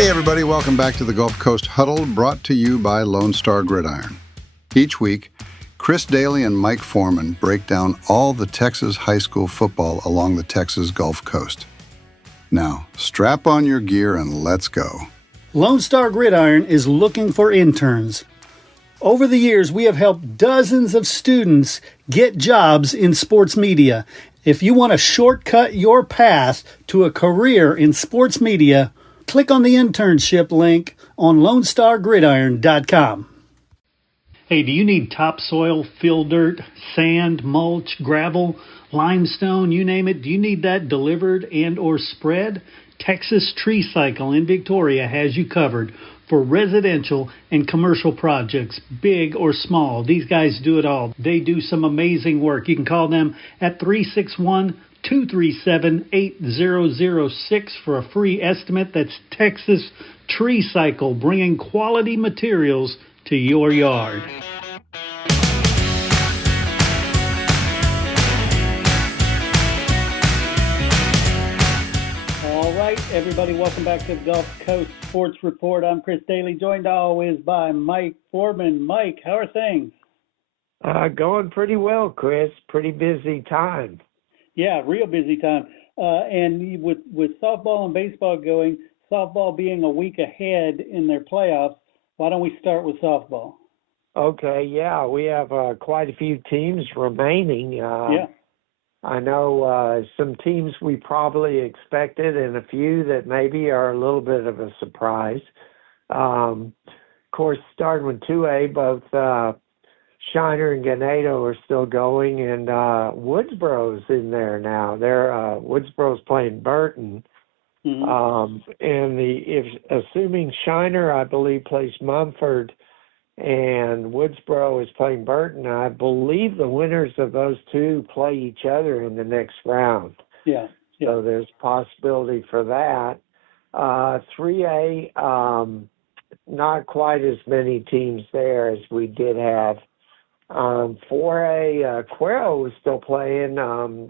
Hey everybody, welcome back to the Gulf Coast Huddle, brought to you by Lone Star Gridiron. Each week, Chris Daly and Mike Foreman break down all the Texas high school football along the Texas Gulf Coast. Now, strap on your gear and let's go. Lone Star Gridiron is looking for interns. Over the years, we have helped dozens of students get jobs in sports media. If you want to shortcut your path to a career in sports media, click on the internship link on LoneStarGridiron.com. Hey, do you need topsoil, fill dirt, sand, mulch, gravel, limestone, you name it? Do you need that delivered and or spread? Texas Tree Cycle in Victoria has you covered for residential and commercial projects, big or small. These guys do it all. They do some amazing work. You can call them at 361-237-8006 for a free estimate. That's Texas Tree Cycle, bringing quality materials to your yard. All right, everybody, welcome back to the Gulf Coast Sports Report. I'm Chris Daly, joined always by Mike Foreman. Mike, how are things? Going pretty well, Chris. Pretty busy time. Yeah, real busy time. And with softball and baseball going, softball being a week ahead in their playoffs, why don't we start with softball? Okay, yeah, we have quite a few teams remaining. Yeah. I know some teams we probably expected and a few that maybe are a little bit of a surprise. Of course, starting with 2A, both Shiner and Ganado are still going, and Woodsboro's in there now. Woodsboro's playing Burton. Mm-hmm. Assuming Shiner, I believe, plays Mumford, and Woodsboro is playing Burton, I believe the winners of those two play each other in the next round. Yeah. So there's possibility for that. 3A, not quite as many teams there as we did have. 4A, Cuero is still playing.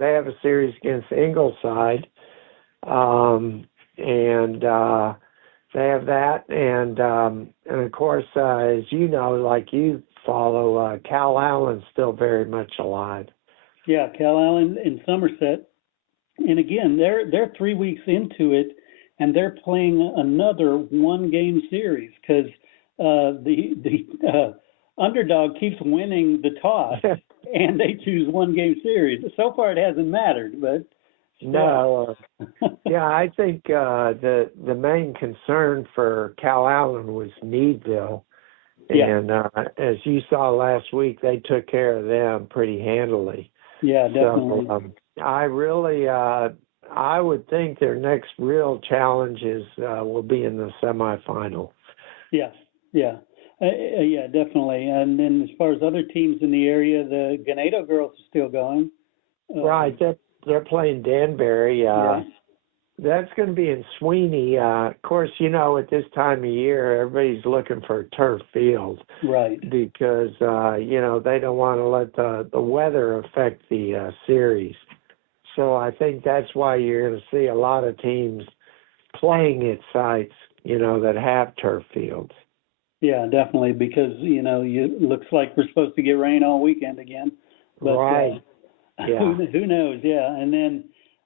They have a series against Ingleside. They have that, and of course, as you know, like you follow, Cal Allen's still very much alive. Yeah, Cal Allen in Somerset, and again, they're 3 weeks into it, and they're playing another one-game series because the underdog keeps winning the toss, and they choose one-game series. So far, it hasn't mattered, but. No, yeah, I think the main concern for Cal Allen was Meadville, and as you saw last week, they took care of them pretty handily. Yeah, definitely. So I would think their next real challenges will be in the semifinal. Yes, yeah, definitely. And then as far as other teams in the area, the Ganado girls are still going. Right. They're playing Danbury. That's going to be in Sweeney. Of course, you know, at this time of year, everybody's looking for a turf field. Right. Because, they don't want to let the weather affect the series. So I think that's why you're going to see a lot of teams playing at sites, that have turf fields. Yeah, definitely, because, it looks like we're supposed to get rain all weekend again. But, right. Yeah. Who knows? Yeah. And then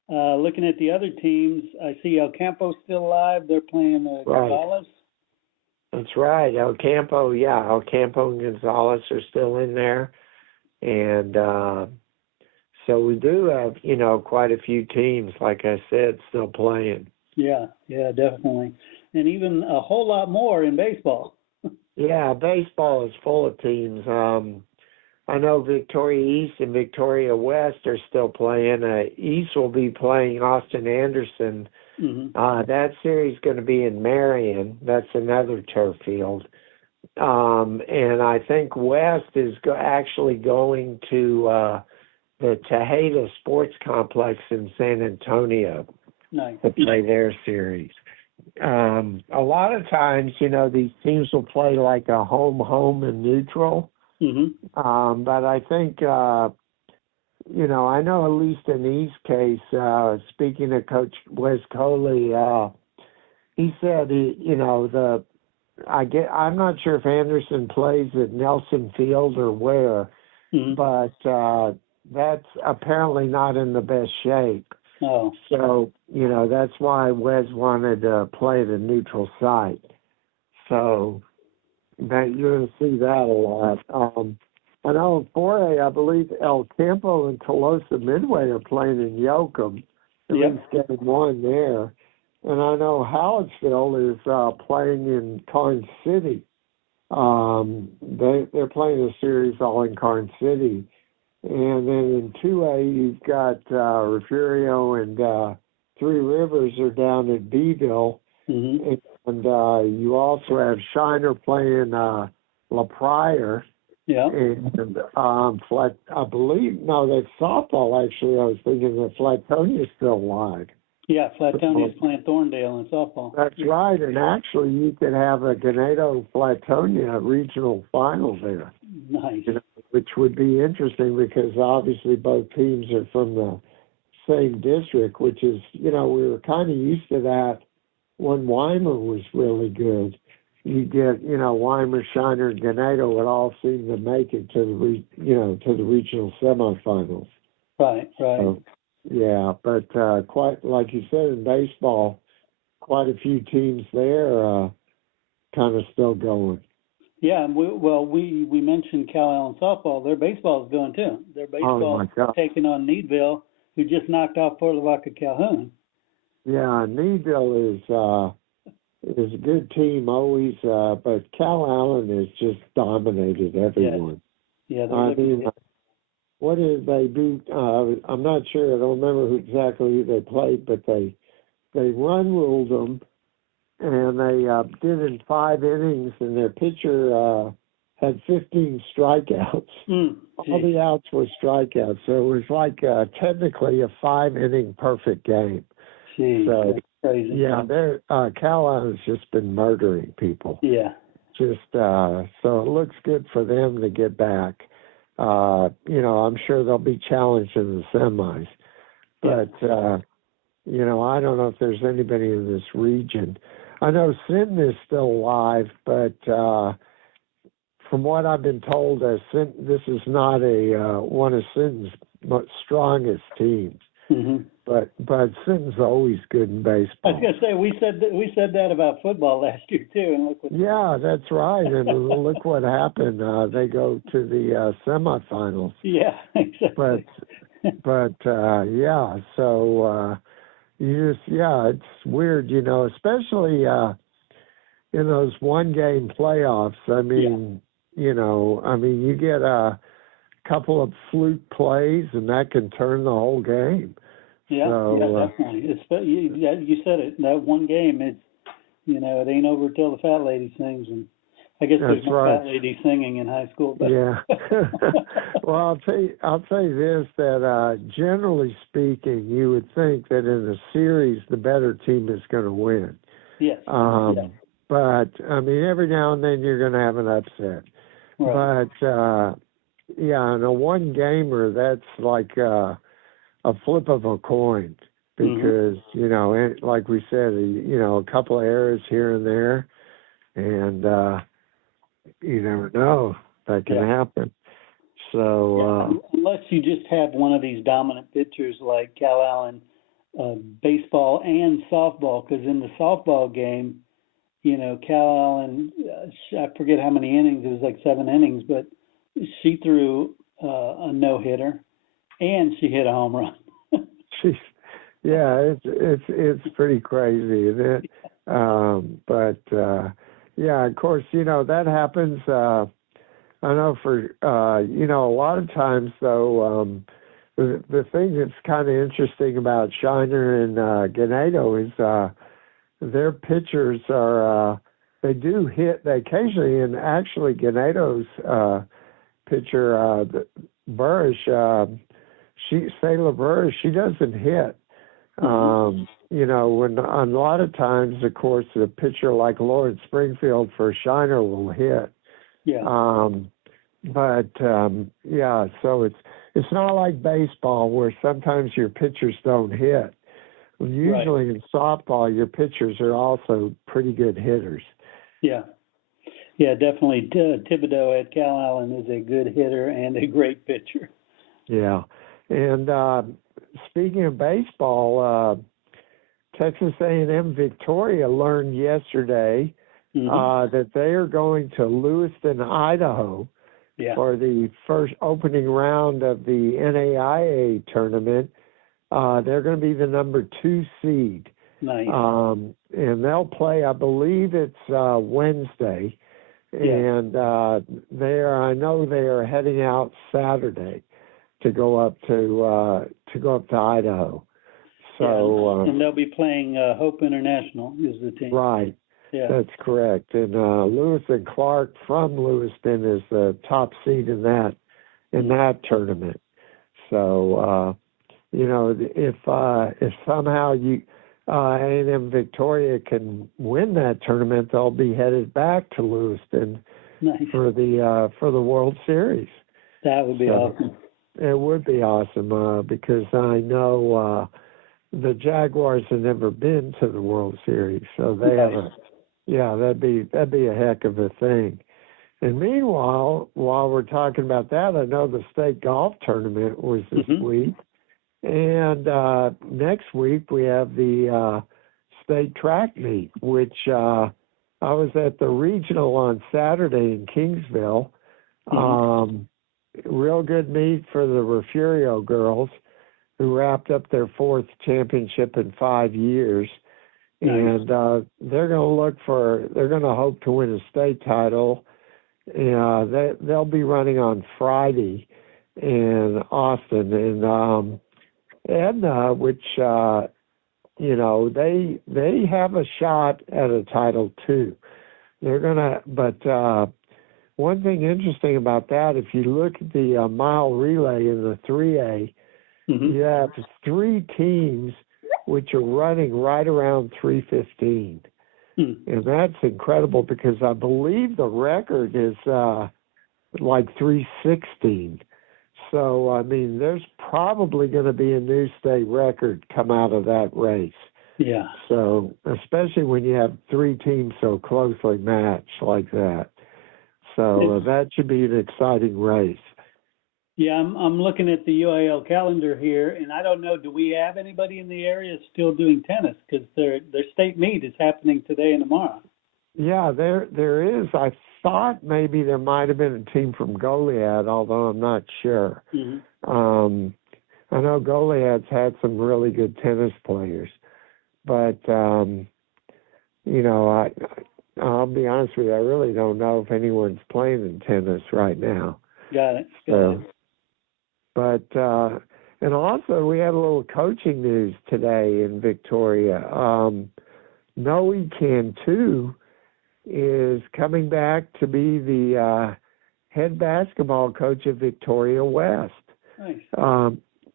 looking at the other teams, I see El Campo's still alive. They're playing Gonzales. That's right. El Campo and Gonzales are still in there. And so we do have, quite a few teams, like I said, still playing. Yeah, definitely. And even a whole lot more in baseball. Yeah, baseball is full of teams. I know Victoria East and Victoria West are still playing. East will be playing Austin Anderson. Mm-hmm. That series is going to be in Marion. That's another turf field. And I think West is actually going to the Tejeda Sports Complex in San Antonio to play their series. A lot of times, these teams will play like a home and neutral. Mm-hmm. But I think, I know at least in East case, speaking of Coach Wes Coley, he said I'm not sure if Anderson plays at Nelson Field or where, but that's apparently not in the best shape. Oh. So, that's why Wes wanted to play at a neutral site. So that you're going to see that a lot. I know in 4A, I believe El Campo and Tolosa Midway are playing in Yoakum. At least getting one there. And I know Hallettsville is playing in Karn City. They're playing a series all in Karn City. And then in 2A, you've got Refugio and Three Rivers are down at Beeville. And you also have Shiner playing La Pryor. Yeah. And I believe, no, that's softball, actually. I was thinking that Flatonia's still live. Yeah, Flatonia's playing Thorndale in softball. That's right. And actually, you could have a Ganado-Flatonia regional final there. Nice. Which would be interesting because obviously both teams are from the same district, which is, we were kind of used to that when Weimar was really good. You get, Weimar, Shiner, and Ganado would all seem to make it to the regional semifinals. Right. So, yeah, but quite like you said in baseball, quite a few teams there kind of still going. Yeah, we mentioned Cal Allen softball. Their baseball is going too. Their baseball is taking on Needville, who just knocked off Port Lavaca Calhoun. Yeah, Needville is a good team always, but Cal Allen has just dominated everyone. Yeah, what did they beat? I'm not sure. I don't remember exactly who they played, but they run ruled them, and they did in 5 innings, and their pitcher had 15 strikeouts. All the outs were strikeouts, so it was like technically a 5-inning perfect game. Jeez, so that's crazy. Yeah, Cal Allen's just been murdering people. Yeah. Just so it looks good for them to get back. I'm sure they'll be challenged in the semis. But, I don't know if there's anybody in this region. I know Sinton is still alive, but from what I've been told, this is not one of Sinton's strongest teams. But Sinton's always good in baseball. I was going to say we said that about football last year too, and look what. Yeah, that's right. And look what happened. They go to the semifinals. Yeah, exactly. But yeah. So it's weird, especially in those 1-game playoffs. I mean, you get a couple of fluke plays, and that can turn the whole game. Yeah, definitely. You said it. That one game, it ain't over till the fat lady sings, and I guess there's no fat lady singing in high school. But. Yeah. Well, I'll tell you this: that generally speaking, you would think that in a series, the better team is going to win. Yes. But I mean, every now and then you're going to have an upset. Right. But in a 1-gamer, that's like a flip of a coin because, like we said, a couple of errors here and there, and you never know. That can happen. So unless you just have one of these dominant pitchers like Cal Allen, baseball and softball, because in the softball game, Cal Allen, I forget how many innings, it was like 7 innings, but she threw a no-hitter, and she hit a home run. It's pretty crazy, isn't it? But of course, that happens. I know for a lot of times though, the thing that's kind of interesting about Shiner and Ganado is their pitchers are they do hit. They occasionally, and actually Ganado's pitcher Burrish, Sayla Burrish, she doesn't hit. When a lot of times, of course, a pitcher like Lawrence Springfield for Shiner will hit. Yeah. So it's not like baseball where sometimes your pitchers don't hit. Usually in softball, your pitchers are also pretty good hitters. Yeah. Yeah, definitely. Thibodeau at Cal Allen is a good hitter and a great pitcher. Yeah. And speaking of baseball, Texas A&M Victoria learned yesterday that they are going to Lewiston, Idaho for the first opening round of the NAIA tournament. They're going to be the number 2 seed. Nice. And they'll play, I believe it's Wednesday. And I know they are heading out Saturday to go up to Idaho. So and they'll be playing Hope International is the team. Right. Yeah. That's correct. And Lewis and Clark from Lewiston is the top seed in that tournament. So if somehow A&M Victoria can win that tournament, they'll be headed back to Lewiston for the World Series. That would be awesome. It would be awesome because I know the Jaguars have never been to the World Series, so they have that'd be a heck of a thing. And meanwhile, while we're talking about that, I know the state golf tournament was this week. And next week we have the state track meet, which I was at the regional on Saturday in Kingsville. Real good meet for the Refugio girls, who wrapped up their 4th championship in 5 years. Nice. And they're going to hope to win a state title. They'll be running on Friday in Austin. And Edna, which, they have a shot at a title too. But one thing interesting about that, if you look at the mile relay in the 3A, you have 3 teams which are running right around 3:15. And that's incredible because I believe the record is like 3:16. So, I mean, there's probably going to be a new state record come out of that race. Yeah. So, especially when you have 3 teams so closely matched like that. So, that should be an exciting race. Yeah, I'm looking at the UIL calendar here, and I don't know, do we have anybody in the area still doing tennis? Because their state meet is happening today and tomorrow. Yeah, there is. I thought maybe there might have been a team from Goliad, although I'm not sure. I know Goliad's had some really good tennis players, but I'll be honest with you, I really don't know if anyone's playing in tennis right now. Got it. But and also we had a little coaching news today in Victoria. Noe Cantu is coming back to be the head basketball coach of Victoria West. Nice.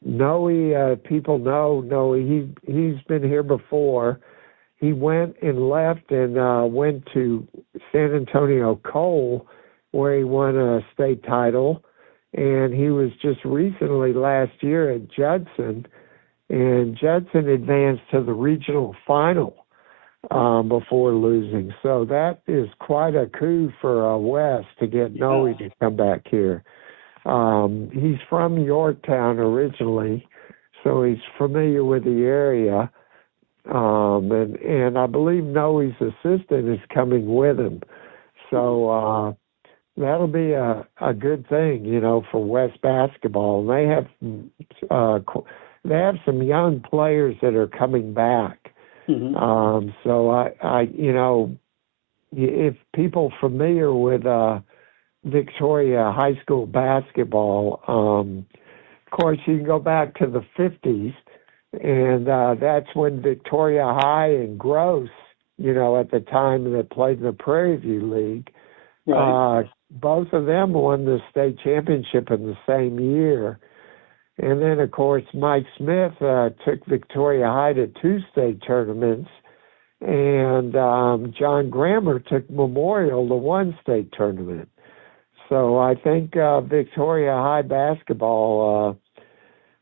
Noe, people know Noe. He's been here before. He went and left and went to San Antonio Cole, where he won a state title. And he was just recently last year at Judson, and Judson advanced to the regional final before losing. So that is quite a coup for West to get Noe to come back here. He's from Yorktown originally, so he's familiar with the area. And I believe Noe's assistant is coming with him. So that'll be a good thing, for West basketball. And they have some young players that are coming back. So I if people familiar with Victoria high school basketball, of course you can go back to the 50s, and that's when Victoria High and Gross, at the time that played in the Prairie View League, both of them won the state championship in the same year. And then, of course, Mike Smith took Victoria High to 2 state tournaments, and John Grammer took Memorial to 1 state tournament. So I think Victoria High basketball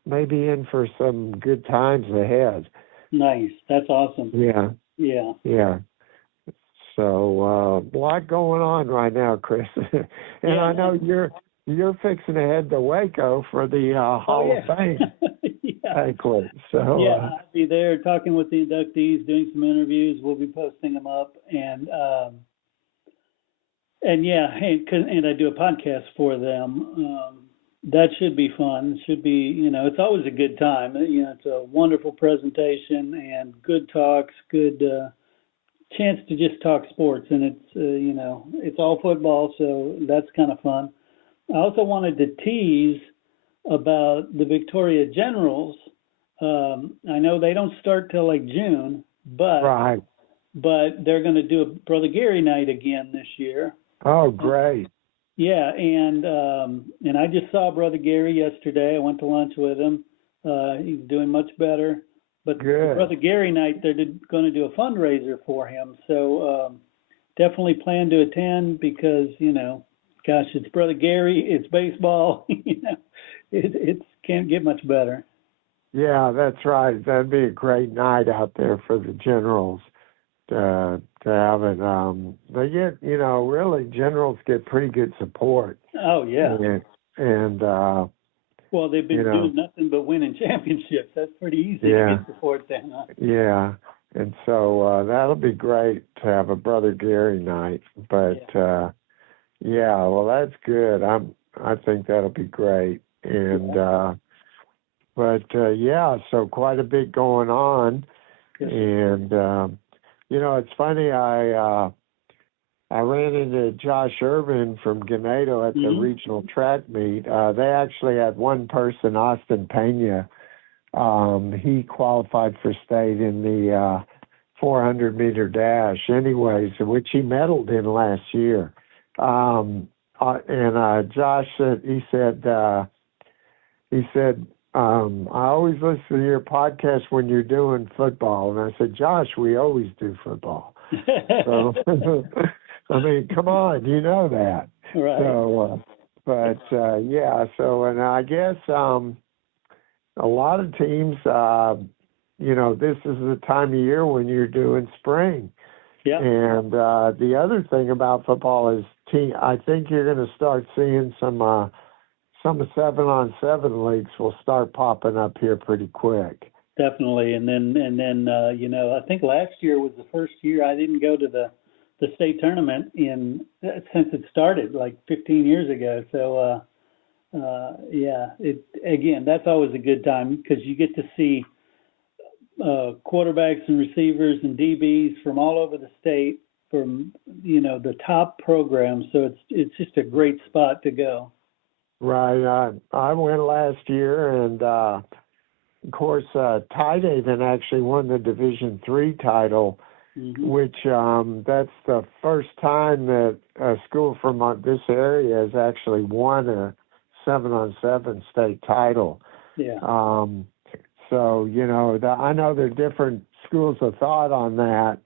may be in for some good times ahead. Nice. That's awesome. Yeah, Yeah. yeah. So a lot going on right now, Chris. And Yeah. I know you're fixing to head to Waco for the Hall of Fame Yeah. banquet. So Yeah, I'll be there talking with the inductees, doing some interviews. We'll be posting them up, and yeah, and I do a podcast for them. That should be fun. Should be, it's always a good time. It's a wonderful presentation and good talks, good chance to just talk sports, and it's all football, so that's kind of fun. I also wanted to tease about the Victoria Generals. I know they don't start till like June, but right. but they're going to do a Brother Gary night again this year. Oh, great. Yeah, and I just saw Brother Gary yesterday. I went to lunch with him. He's doing much better. But Good. Brother Gary night, they're going to do a fundraiser for him. So definitely plan to attend because, gosh, it's Brother Gary, it's baseball. It can't get much better. Yeah, that's right. That'd be a great night out there for the Generals to have it. They get, really Generals get pretty good support. Oh, yeah. And well, they've been doing nothing but winning championships. That's pretty easy to get support then, huh? Yeah. And so that'll be great to have a Brother Gary night. But well, that's good. I think that'll be great. And so quite a bit going on. Yes. And it's funny, I ran into Josh Irvin from Ganado at the regional track meet. They actually had one person, Austin Pena. He qualified for state in the 400-meter dash anyways, which he medaled in last year. Josh said, I always listen to your podcast when you're doing football. And I said, Josh, we always do football. So, I mean, come on, you know that. Right. So, and I guess a lot of teams, this is the time of year when you're doing spring. Yeah. And the other thing about football is I think you're going to start seeing some 7-on-7 leagues will start popping up here pretty quick. Definitely. And then I think last year was the first year I didn't go to the state tournament since it started like 15 years ago. So, that's always a good time because you get to see quarterbacks and receivers and DBs from all over the state from, the top programs. So it's just a great spot to go. Right. I went last year, and of course, Tidehaven actually won the Division III title, which that's the first time that a school from this area has actually won a 7-on-7 state title. Yeah. So I know there are different schools of thought on that,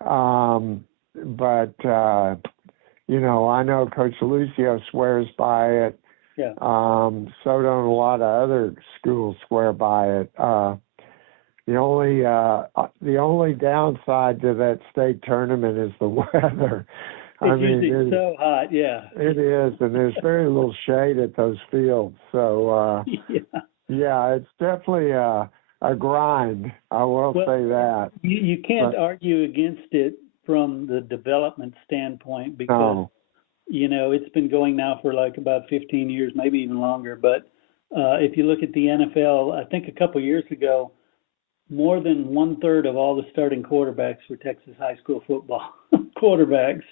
but I know Coach Lucio swears by it. Yeah. So don't a lot of other schools swear by it. The only downside to that state tournament is the weather. It's so hot, yeah. It is, and there's very little shade at those fields. So it's definitely a grind. I will say that. You can't argue against it from the development standpoint because it's been going now for like about 15 years, maybe even longer. But if you look at the NFL, I think a couple of years ago, more than 1/3 of all the starting quarterbacks were Texas high school football quarterbacks.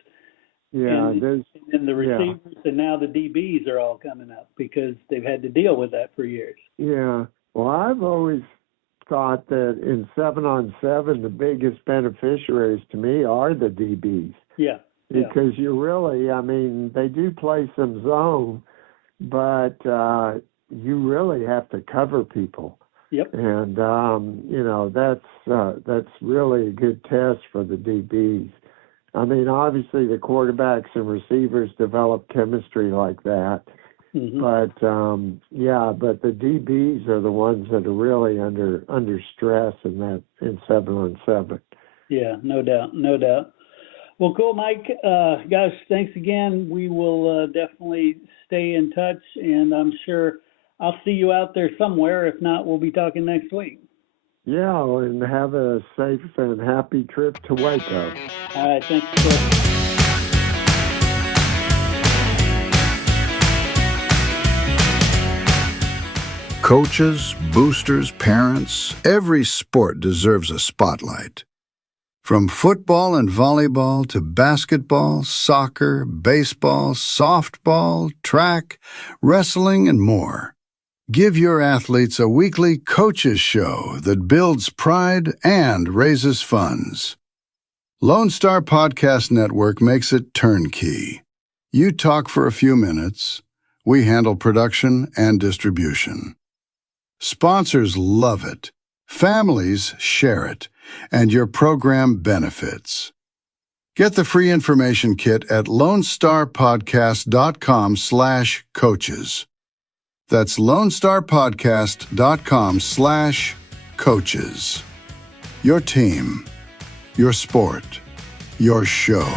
Yeah, and the receivers and now the DBs are all coming up because they've had to deal with that for years. Yeah. Well, I've always thought that in 7-on-7, the biggest beneficiaries to me are the DBs. Yeah. Because you really, they do play some zone, but you really have to cover people. Yep. And, that's really a good test for the DBs. Obviously the quarterbacks and receivers develop chemistry like that. But but the DBs are the ones that are really under stress in 7-on-7. Yeah, no doubt. Well, cool, Mike. Guys, thanks again. We will definitely stay in touch, and I'm sure I'll see you out there somewhere. If not, we'll be talking next week. Yeah, and have a safe and happy trip to Waco. All right, thanks, Chris. Coaches, boosters, parents, every sport deserves a spotlight. From football and volleyball to basketball, soccer, baseball, softball, track, wrestling, and more. Give your athletes a weekly coaches show that builds pride and raises funds. Lone Star Podcast Network makes it turnkey. You talk for a few minutes. We handle production and distribution. Sponsors love it. Families share it. And your program benefits. Get the free information kit at lonestarpodcast.com/coaches. That's lonestarpodcast.com/coaches. Your team, your sport, your show.